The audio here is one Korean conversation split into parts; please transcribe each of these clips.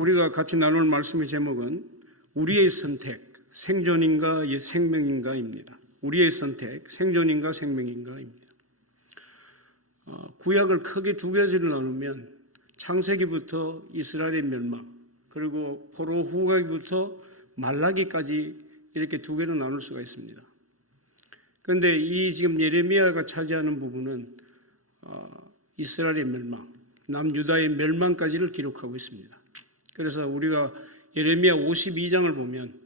우리가 같이 나눌 말씀의 제목은 우리의 선택, 생존인가 생명인가입니다. 우리의 선택, 생존인가 생명인가입니다. 구약을 크게 두 가지로 나누면 창세기부터 이스라엘의 멸망, 그리고 포로 후가기부터 말라기까지 이렇게 두 개로 나눌 수가 있습니다. 그런데 이 지금 예레미야가 차지하는 부분은 이스라엘의 멸망, 남유다의 멸망까지를 기록하고 있습니다. 그래서 우리가 예레미야 52장을 보면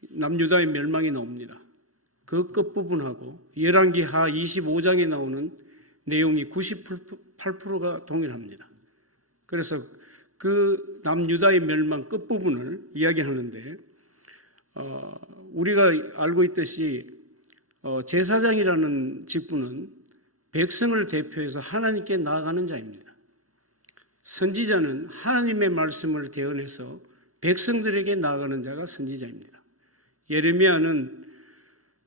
남유다의 멸망이 나옵니다. 그 끝부분하고 열왕기하 25장에 나오는 내용이 98%가 동일합니다. 그래서 그 남유다의 멸망 끝부분을 이야기하는데 우리가 알고 있듯이 제사장이라는 직분은 백성을 대표해서 하나님께 나아가는 자입니다. 선지자는 하나님의 말씀을 대언해서 백성들에게 나아가는 자가 선지자입니다. 예레미야는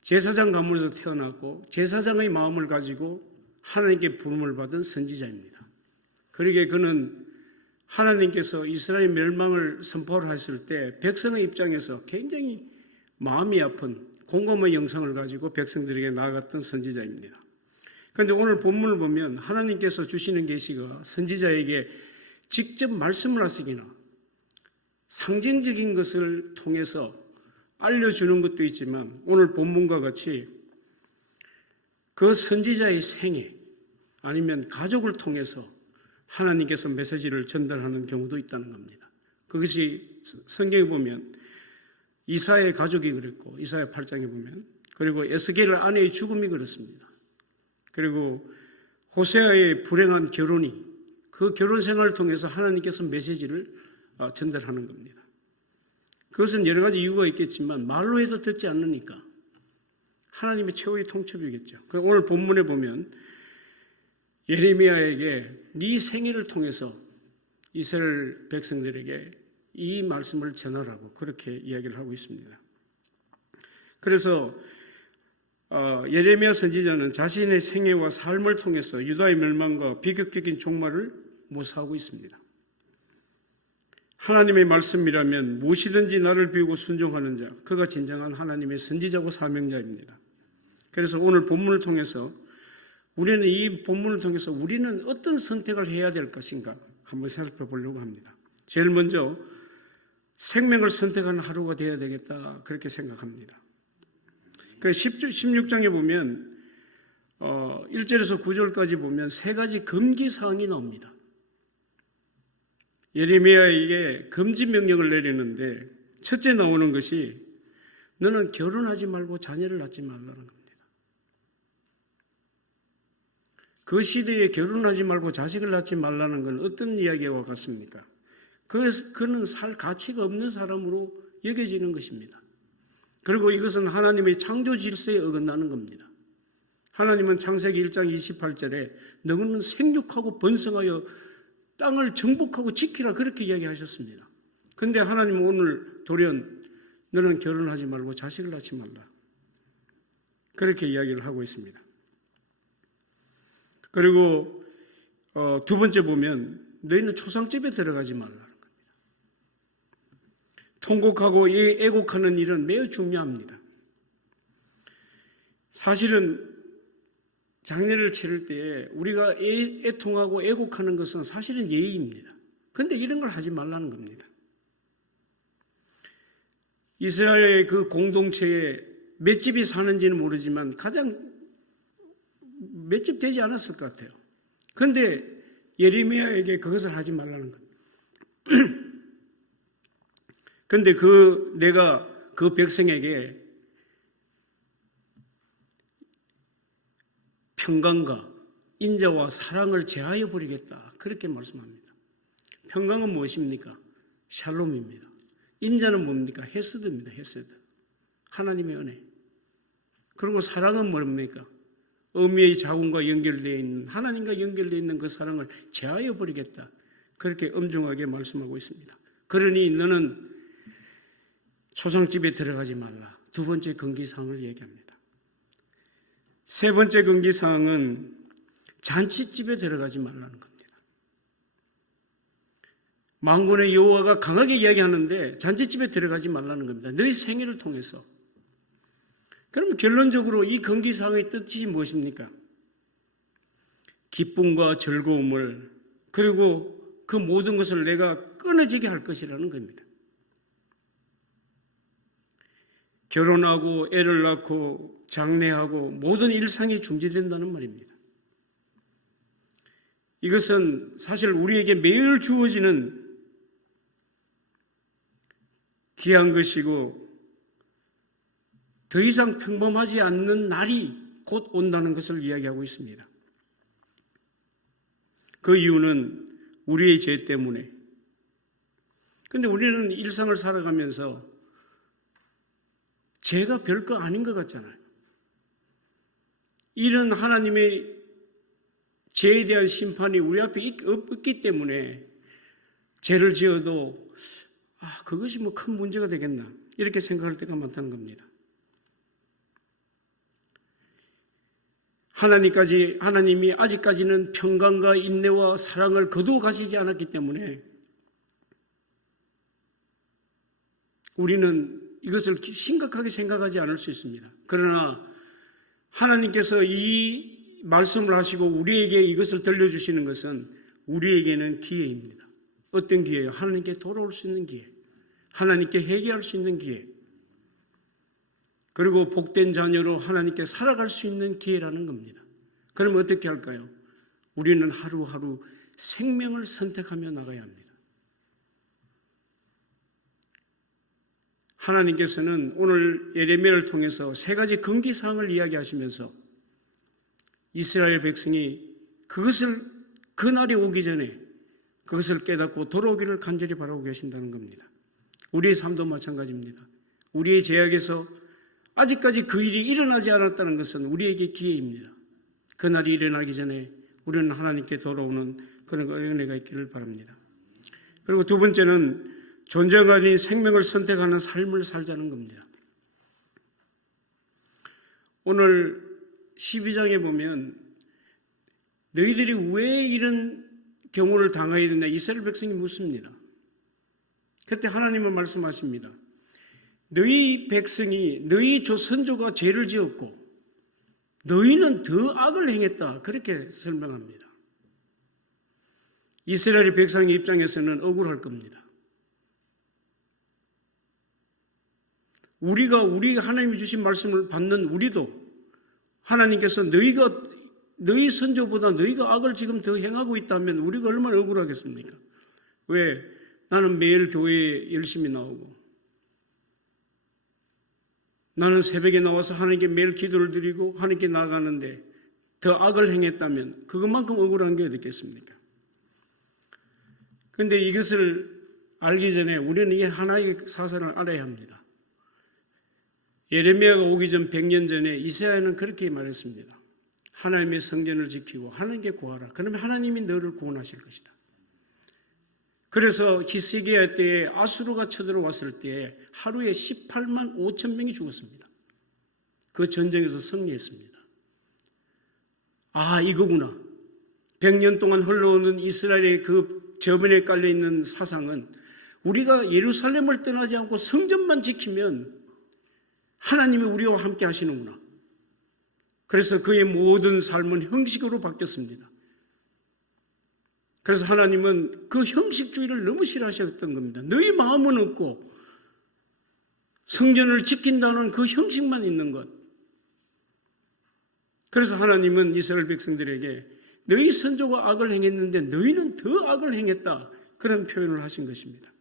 제사장 가문에서 태어났고 제사장의 마음을 가지고 하나님께 부름을 받은 선지자입니다. 그러기에 그는 하나님께서 이스라엘 멸망을 선포했을 때 백성의 입장에서 굉장히 마음이 아픈 공감의 영상을 가지고 백성들에게 나아갔던 선지자입니다. 그런데 오늘 본문을 보면 하나님께서 주시는 계시가 선지자에게 직접 말씀을 하시기나 상징적인 것을 통해서 알려주는 것도 있지만 오늘 본문과 같이 그 선지자의 생애 아니면 가족을 통해서 하나님께서 메시지를 전달하는 경우도 있다는 겁니다. 그것이 성경에 보면 이사야의 가족이 그랬고 이사야 8장에 보면, 그리고 에스겔 아내의 죽음이 그렇습니다. 그리고 호세아의 불행한 결혼이 그 결혼 생활을 통해서 하나님께서 메시지를 전달하는 겁니다. 그것은 여러 가지 이유가 있겠지만 말로 해도 듣지 않으니까 하나님의 최후의 통첩이겠죠. 오늘 본문에 보면 예레미야에게 네 생애를 통해서 이스라엘 백성들에게 이 말씀을 전하라고 그렇게 이야기를 하고 있습니다. 그래서 예레미야 선지자는 자신의 생애와 삶을 통해서 유다의 멸망과 비극적인 종말을 모사하고 있습니다. 하나님의 말씀이라면 무엇이든지 나를 비우고 순종하는 자, 그가 진정한 하나님의 선지자고 사명자입니다. 그래서 오늘 본문을 통해서 우리는 이 본문을 통해서 우리는 어떤 선택을 해야 될 것인가 한번 살펴보려고 합니다. 제일 먼저 생명을 선택하는 하루가 되어야 되겠다 그렇게 생각합니다. 16장에 보면 1절에서 9절까지 보면 세 가지 금기사항이 나옵니다. 예레미야에게 금지 명령을 내리는데 첫째 나오는 것이 너는 결혼하지 말고 자녀를 낳지 말라는 겁니다. 그 시대에 결혼하지 말고 자식을 낳지 말라는 건 어떤 이야기와 같습니까? 그는 살 가치가 없는 사람으로 여겨지는 것입니다. 그리고 이것은 하나님의 창조 질서에 어긋나는 겁니다. 하나님은 창세기 1장 28절에 너는 생육하고 번성하여 땅을 정복하고 지키라 그렇게 이야기하셨습니다. 그런데 하나님은 오늘 돌연 너는 결혼하지 말고 자식을 낳지 말라 그렇게 이야기를 하고 있습니다. 그리고 두 번째 보면 너희는 초상집에 들어가지 말라는 겁니다. 통곡하고 애곡하는 일은 매우 중요합니다. 사실은 장례를 치를 때에 우리가 애통하고 애곡하는 것은 사실은 예의입니다. 그런데 이런 걸 하지 말라는 겁니다. 이스라엘의 그 공동체에 몇 집이 사는지는 모르지만 가장 몇 집 되지 않았을 것 같아요. 그런데 예레미야에게 그것을 하지 말라는 겁니다. 그런데 내가 그 백성에게 평강과 인자와 사랑을 제하여 버리겠다 그렇게 말씀합니다. 평강은 무엇입니까? 샬롬입니다. 인자는 뭡니까? 헤스드입니다. 헤스드. 하나님의 은혜. 그리고 사랑은 뭡니까? 어미의 자궁과 연결되어 있는 하나님과 연결되어 있는 그 사랑을 제하여 버리겠다 그렇게 엄중하게 말씀하고 있습니다. 그러니 너는 초상집에 들어가지 말라. 두 번째 금기사항을 얘기합니다. 세 번째 금기사항은 잔치집에 들어가지 말라는 겁니다. 만군의 여호와가 강하게 이야기하는데 잔치집에 들어가지 말라는 겁니다. 너희 생애를 통해서. 그럼 결론적으로 이 금기사항의 뜻이 무엇입니까? 기쁨과 즐거움을, 그리고 그 모든 것을 내가 끊어지게 할 것이라는 겁니다. 결혼하고 애를 낳고 장래하고 모든 일상이 중지된다는 말입니다. 이것은 사실 우리에게 매일 주어지는 귀한 것이고 더 이상 평범하지 않는 날이 곧 온다는 것을 이야기하고 있습니다. 그 이유는 우리의 죄 때문에. 그런데 우리는 일상을 살아가면서 죄가 별거 아닌 것 같잖아요. 이런 하나님의 죄에 대한 심판이 우리 앞에 없기 때문에 죄를 지어도 그것이 뭐 큰 문제가 되겠나 이렇게 생각할 때가 많다는 겁니다. 하나님이 아직까지는 평강과 인내와 사랑을 거두어 가시지 않았기 때문에 우리는 이것을 심각하게 생각하지 않을 수 있습니다. 그러나 하나님께서 이 말씀을 하시고 우리에게 이것을 들려주시는 것은 우리에게는 기회입니다. 어떤 기회예요? 하나님께 돌아올 수 있는 기회, 하나님께 회개할 수 있는 기회, 그리고 복된 자녀로 하나님께 살아갈 수 있는 기회라는 겁니다. 그럼 어떻게 할까요? 우리는 하루하루 생명을 선택하며 나가야 합니다. 하나님께서는 오늘 예레미야를 통해서 세 가지 금기사항을 이야기하시면서 이스라엘 백성이 그 날이 오기 전에 그것을 깨닫고 돌아오기를 간절히 바라고 계신다는 겁니다. 우리의 삶도 마찬가지입니다. 우리의 죄악에서 아직까지 그 일이 일어나지 않았다는 것은 우리에게 기회입니다. 그 날이 일어나기 전에 우리는 하나님께 돌아오는 그런 은혜가 있기를 바랍니다. 그리고 두 번째는 존재가 아닌 생명을 선택하는 삶을 살자는 겁니다. 오늘 12장에 보면 너희들이 왜 이런 경우를 당해야 되냐 이스라엘 백성이 묻습니다. 그때 하나님은 말씀하십니다. 너희 백성이 너희 선조가 죄를 지었고 너희는 더 악을 행했다 그렇게 설명합니다. 이스라엘 백성의 입장에서는 억울할 겁니다. 우리 하나님이 주신 말씀을 받는 우리도 하나님께서 너희 선조보다 너희가 악을 지금 더 행하고 있다면 우리가 얼마나 억울하겠습니까? 왜? 나는 매일 교회에 열심히 나오고 나는 새벽에 나와서 하나님께 매일 기도를 드리고 하나님께 나아가는데 더 악을 행했다면 그것만큼 억울한 게 어디 있겠습니까? 그런데 이것을 알기 전에 우리는 이 하나의 사실을 알아야 합니다. 예레미야가 오기 전 100년 전에 이사야는 그렇게 말했습니다. 하나님의 성전을 지키고 하나님께 구하라. 그러면 하나님이 너를 구원하실 것이다. 그래서 히스기야 때에 아수르가 쳐들어왔을 때 하루에 18만 5천 명이 죽었습니다. 그 전쟁에서 승리했습니다. 이거구나. 100년 동안 흘러오는 이스라엘의 그 저변에 깔려있는 사상은 우리가 예루살렘을 떠나지 않고 성전만 지키면 하나님이 우리와 함께 하시는구나. 그래서 그의 모든 삶은 형식으로 바뀌었습니다. 그래서 하나님은 그 형식주의를 너무 싫어하셨던 겁니다. 너희 마음은 없고 성전을 지킨다는 그 형식만 있는 것. 그래서 하나님은 이스라엘 백성들에게 너희 선조가 악을 행했는데 너희는 더 악을 행했다. 그런 표현을 하신 것입니다.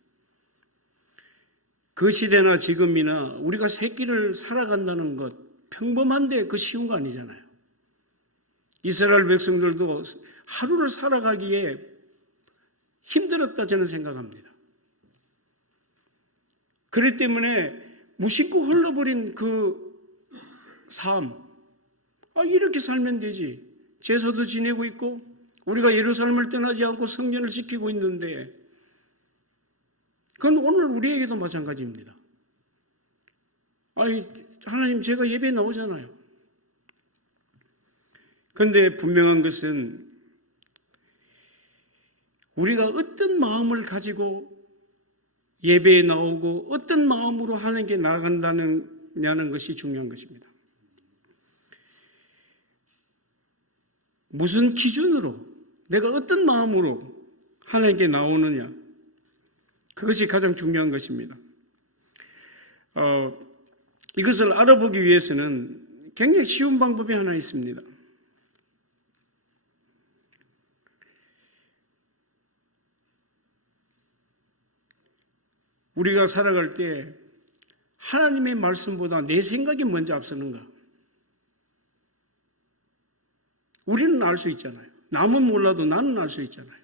그 시대나 지금이나 우리가 새끼를 살아간다는 것 평범한데 그 쉬운 거 아니잖아요. 이스라엘 백성들도 하루를 살아가기에 힘들었다 저는 생각합니다. 그렇기 때문에 무심코 흘러버린 그 삶, 이렇게 살면 되지. 제사도 지내고 있고 우리가 예루살렘을 떠나지 않고 성전을 지키고 있는데 그건 오늘 우리에게도 마찬가지입니다. 하나님 제가 예배에 나오잖아요. 그런데 분명한 것은 우리가 어떤 마음을 가지고 예배에 나오고 어떤 마음으로 하나님께 나아간다느냐는 것이 중요한 것입니다. 무슨 기준으로 내가 어떤 마음으로 하나님께 나오느냐, 그것이 가장 중요한 것입니다. 이것을 알아보기 위해서는 굉장히 쉬운 방법이 하나 있습니다. 우리가 살아갈 때 하나님의 말씀보다 내 생각이 먼저 앞서는가? 우리는 알 수 있잖아요. 남은 몰라도 나는 알 수 있잖아요.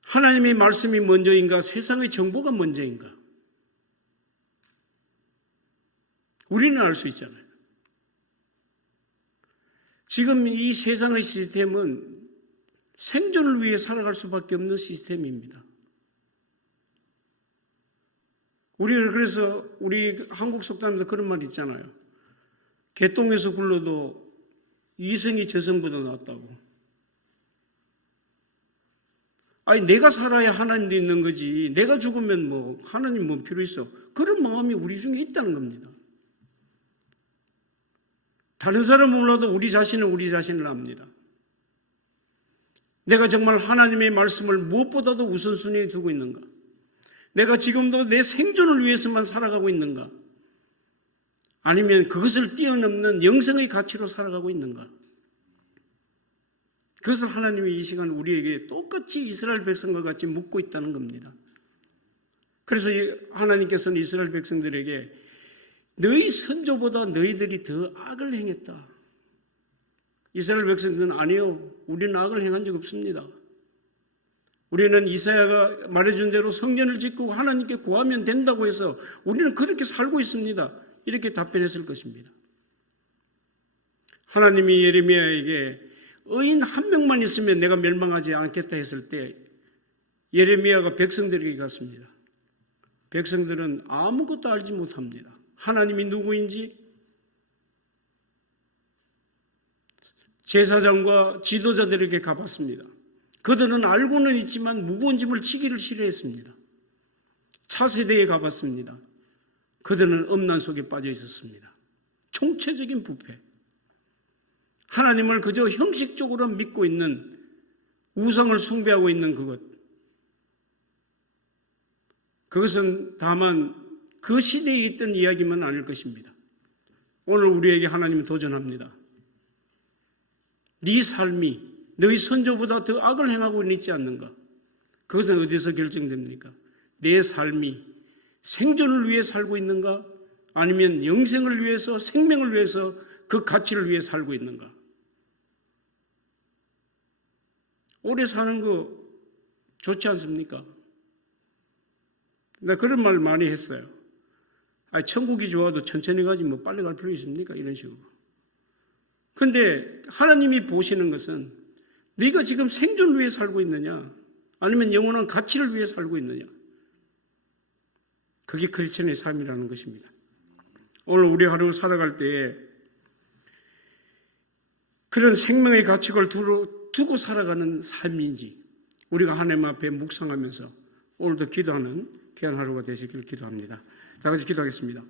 하나님의 말씀이 먼저인가? 세상의 정보가 먼저인가? 우리는 알 수 있잖아요. 지금 이 세상의 시스템은 생존을 위해 살아갈 수밖에 없는 시스템입니다. 그래서 우리 한국 속담에도 그런 말이 있잖아요. 개똥에서 굴러도 이성이 저성보다 낫다고. 아니, 내가 살아야 하나님도 있는 거지. 내가 죽으면 뭐 하나님 뭐 필요 있어. 그런 마음이 우리 중에 있다는 겁니다. 다른 사람은 몰라도 우리 자신은 우리 자신을 압니다. 내가 정말 하나님의 말씀을 무엇보다도 우선순위에 두고 있는가? 내가 지금도 내 생존을 위해서만 살아가고 있는가? 아니면 그것을 뛰어넘는 영생의 가치로 살아가고 있는가? 그것을 하나님이 이 시간 우리에게 똑같이 이스라엘 백성과 같이 묻고 있다는 겁니다. 그래서 하나님께서는 이스라엘 백성들에게 너희 선조보다 너희들이 더 악을 행했다. 이스라엘 백성들은 아니요, 우리는 악을 행한 적 없습니다. 우리는 이사야가 말해준 대로 성전을 짓고 하나님께 구하면 된다고 해서 우리는 그렇게 살고 있습니다. 이렇게 답변했을 것입니다. 하나님이 예레미야에게 의인 한 명만 있으면 내가 멸망하지 않겠다 했을 때 예레미야가 백성들에게 갔습니다. 백성들은 아무것도 알지 못합니다. 하나님이 누구인지, 제사장과 지도자들에게 가봤습니다. 그들은 알고는 있지만 무거운 짐을 지기를 싫어했습니다. 차세대에 가봤습니다. 그들은 엄난 속에 빠져 있었습니다. 총체적인 부패. 하나님을 그저 형식적으로 믿고 있는, 우상을 숭배하고 있는 그것은 다만 그 시대에 있던 이야기만 아닐 것입니다. 오늘 우리에게 하나님은 도전합니다. 네 삶이 너희 선조보다 더 악을 행하고 있지 않는가? 그것은 어디서 결정됩니까? 내 삶이 생존을 위해 살고 있는가? 아니면 영생을 위해서, 생명을 위해서, 그 가치를 위해 살고 있는가? 오래 사는 거 좋지 않습니까? 나 그런 말 많이 했어요. 천국이 좋아도 천천히 가지 뭐 빨리 갈 필요 있습니까? 이런 식으로. 근데 하나님이 보시는 것은 네가 지금 생존을 위해 살고 있느냐, 아니면 영원한 가치를 위해 살고 있느냐, 그게 크리스천의 삶이라는 것입니다. 오늘 우리 하루 살아갈 때에 그런 생명의 가치를 두고 살아가는 삶인지 우리가 하나님 앞에 묵상하면서 오늘도 기도하는 귀한 하루가 되시길 기도합니다. 다 같이 기도하겠습니다.